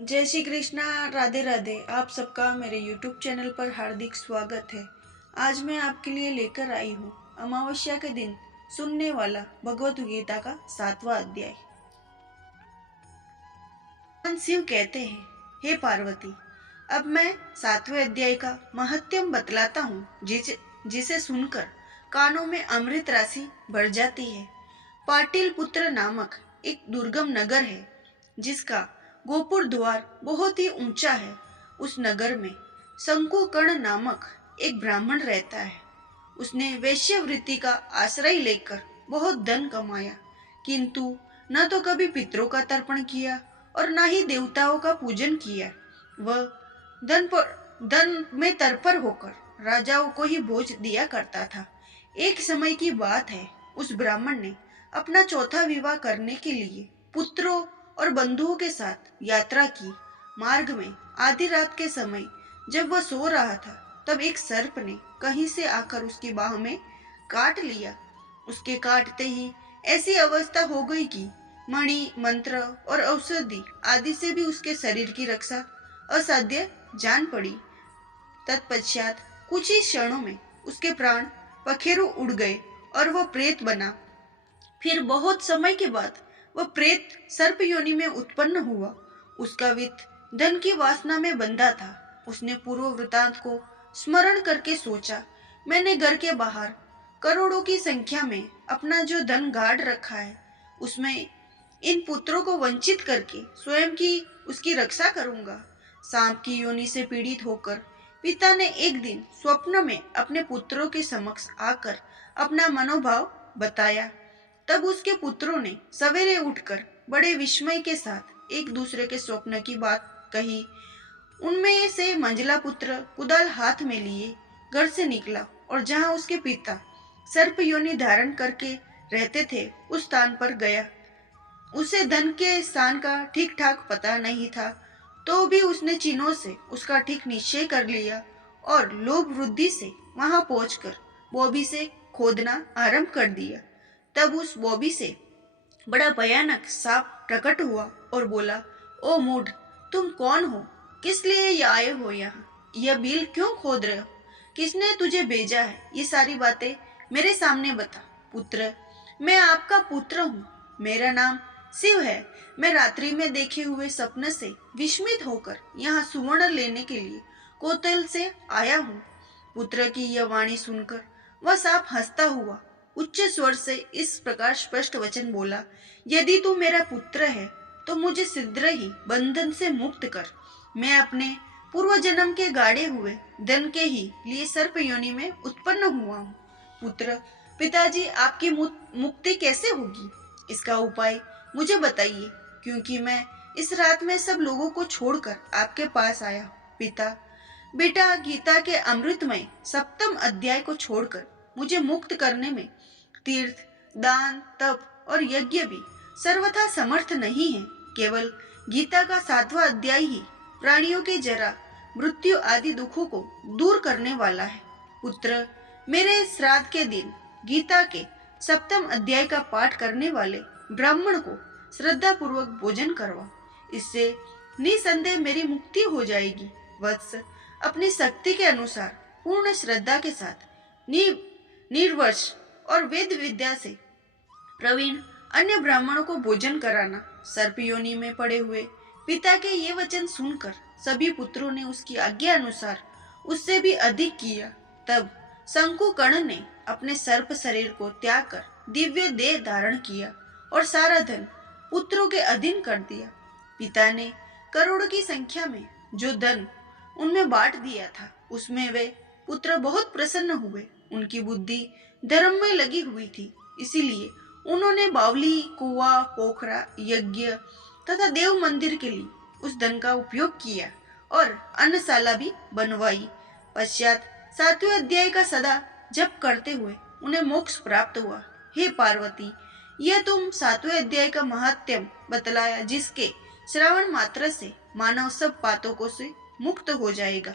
जय श्री कृष्णा। राधे राधे। आप सबका मेरे YouTube चैनल पर हार्दिक स्वागत है। आज मैं आपके लिए लेकर आई हूँ अमावस्या के दिन सुनने वाला भगवत गीता का 7वां अध्याय। भगवान शिव कहते हैं, हे पार्वती, अब मैं 7वें अध्याय का महत्म बतलाता हूँ, जिसे सुनकर कानों में अमृत राशि भर जाती है। पाटिल पुत्र नामक एक दुर्गम नगर है, जिसका गोपुर द्वार बहुत ही ऊंचा है। उस नगर में शंकुकर्ण नामक एक ब्राह्मण रहता है। उसने वैश्यवृत्ति का आश्रय लेकर बहुत धन कमाया, किंतु न तो कभी पितरों का तर्पण किया और न ही देवताओं का पूजन किया। वह धन में तत्पर होकर राजाओं को ही भोज दिया करता था। एक समय की बात है, उस ब्राह्मण ने अपना चौथा विवाह करने के लिए पुत्रों और बंधुओं के साथ यात्रा की। मार्ग में आधी रात के समय जब वह सो रहा था, तब एक सर्प ने कहीं से आकर उसकी बाह में काट लिया। उसके काटते ही ऐसी अवस्था हो गई कि मणि, मंत्र और औषधि आदि से भी उसके शरीर की रक्षा असाध्य जान पड़ी। तत्पश्चात कुछ ही क्षणों में उसके प्राण पखेरु उड़ गए और वह प्रेत बना। फिर बहुत समय के बाद वह प्रेत सर्प योनि में उत्पन्न हुआ। उसका वित्त धन की वासना में बंधा था। उसने पूर्व वृतांत को स्मरण करके सोचा, मैंने घर के बाहर करोड़ों की संख्या में अपना जो धन गाड़ रखा है, उसमें इन पुत्रों को वंचित करके स्वयं की उसकी रक्षा करूंगा। सांप की योनि से पीड़ित होकर पिता ने एक दिन स्वप्न में अपने पुत्रों के समक्ष आकर अपना मनोभाव बताया। तब उसके पुत्रों ने सवेरे उठकर बड़े विस्मय के साथ एक दूसरे के स्वप्न की बात कही। उनमें से मंझला पुत्र कुदाल हाथ में लिए घर से निकला और जहां उसके पिता सर्प योनि धारण करके रहते थे, उस स्थान पर गया। उसे धन के स्थान का ठीक ठाक पता नहीं था, तो भी उसने चिन्हों से उसका ठीक निश्चय कर लिया और लोभ वृद्धि से वहां पहुंचकर बोबी से खोदना आरंभ कर दिया। तब उस बोबी से बड़ा भयानक सांप प्रकट हुआ और बोला, ओ मूढ़, तुम कौन हो? किस लिए आए हो यहाँ? यह बिल क्यों खोद रहे हो? किसने तुझे भेजा है? ये सारी बातें मेरे सामने बता। पुत्र, मैं आपका पुत्र हूँ। मेरा नाम शिव है। मैं रात्रि में देखे हुए सपने से विस्मित होकर यहाँ सुवर्ण लेने के लिए कोतल से आया हूँ। पुत्र की यह वाणी सुनकर वह सांप हंसता हुआ उच्च स्वर से इस प्रकार स्पष्ट वचन बोला, यदि तू मेरा पुत्र है तो मुझे शीघ्र ही बंधन से मुक्त कर। मैं अपने पूर्व जन्म के गाड़े हुए धन के ही लिए सर्प योनि में उत्पन्न हुआ हूँ। पुत्र, पिताजी, आपकी मुक्ति कैसे होगी? इसका उपाय मुझे बताइए, क्योंकि मैं इस रात में सब लोगों को छोड़कर आपके पास आया हूँ। पिता, बेटा, गीता के अमृतमय 7वें अध्याय को छोड़कर मुझे मुक्त करने में तीर्थ, दान, तप और यज्ञ भी सर्वथा समर्थ नहीं है। केवल गीता का 7वां अध्याय ही प्राणियों के जरा, मृत्यु आदि दुखों को दूर करने वाला है। पुत्र, मेरे श्राद्ध के दिन गीता के 7वें अध्याय का पाठ करने वाले ब्राह्मण को श्रद्धा पूर्वक भोजन करवा। इससे निसंदेह मेरी मुक्ति हो जाएगी। वत्स, अपनी शक्ति के अनुसार पूर्ण श्रद्धा के साथ निर्वश और वेद विद्या से प्रवीण अन्य ब्राह्मणों को भोजन कराना। सर्प योनि में पड़े हुए पिता के ये वचन सुनकर सभी पुत्रों ने उसकी आज्ञा अनुसार उससे भी अधिक किया। तब शंकुकर्ण ने अपने सर्प शरीर को त्याग कर दिव्य देह धारण किया और सारा धन पुत्रों के अधीन कर दिया। पिता ने करोड़ों की संख्या में जो धन उनमें बांट दिया था, उसमें वे पुत्र बहुत प्रसन्न हुए। उनकी बुद्धि धर्म में लगी हुई थी, इसीलिए उन्होंने बावली, कुआं, पोखरा, यज्ञ तथा देव मंदिर के लिए उस धन का उपयोग किया और अन्नशाला भी बनवाई। पश्चात 7वें अध्याय का सदा जप करते हुए उन्हें मोक्ष प्राप्त हुआ। हे पार्वती, यह तुम 7वें अध्याय का महात्म्य बतलाया, जिसके श्रवण मात्र से मानव सब पातकों से मुक्त हो जाएगा।